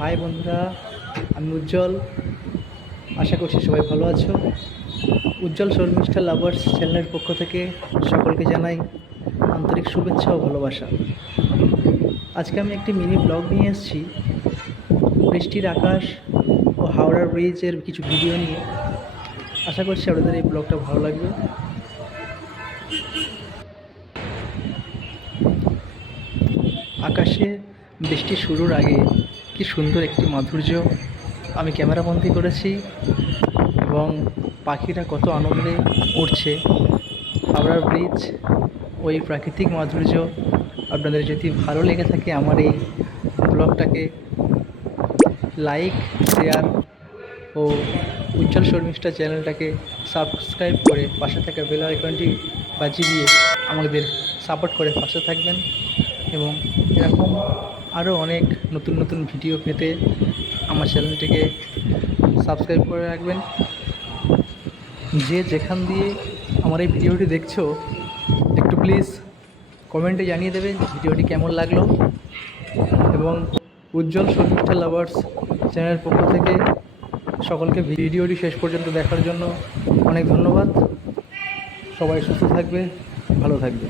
High বন্ধুরা, আমি উজ্জ্বল। আশা করছি সবাই ভালো আছো। উজ্জ্বল শর্মিষ্ঠা লাভার্স চ্যানেলের পক্ষ থেকে সকলকে জানাই আন্তরিক শুভেচ্ছা ও ভালোবাসা। আজকে আমি একটি মিনি ব্লগ নিয়ে এসেছি বৃষ্টির আকাশ ও হাওড়ার ব্রিজের কিছু ভিডিও নিয়ে। আশা করছি আপনাদের এই ব্লগটা ভালো লাগবে। আকাশে বৃষ্টি শুরুর আগে কি সুন্দর একটি মাধুর্য আমি ক্যামেরাবন্দি করেছি, এবং পাখিরা কত আনন্দে উড়ছে। হাওড়ার ব্রিজ, ওই প্রাকৃতিক মাধুর্য আপনাদের যদি ভালো লেগে থাকে আমার এই ব্লগটাকে লাইক, শেয়ার ও উজ্জ্বল শর্মিষ্ঠা চ্যানেলটাকে সাবস্ক্রাইব করে পাশে থাকা বেল আইকনটি বাজিয়ে দিয়ে আমাদের সাপোর্ট করে পাশে থাকবেন। এবং এরকম আরও অনেক নতুন নতুন ভিডিও পেতে আমার চ্যানেলটিকে সাবস্ক্রাইব করে রাখবেন। যে যেখান দিয়ে আমার এই ভিডিওটি দেখছো, একটু প্লিজ কমেন্টে জানিয়ে দেবে ভিডিওটি কেমন লাগলো। এবং উজ্জ্বল শর্মিষ্ঠা লাভার্স চ্যানেলের পক্ষ থেকে সকলকে ভিডিওটি শেষ পর্যন্ত দেখার জন্য অনেক ধন্যবাদ। সবাই সুস্থ থাকবে, ভালো থাকবে।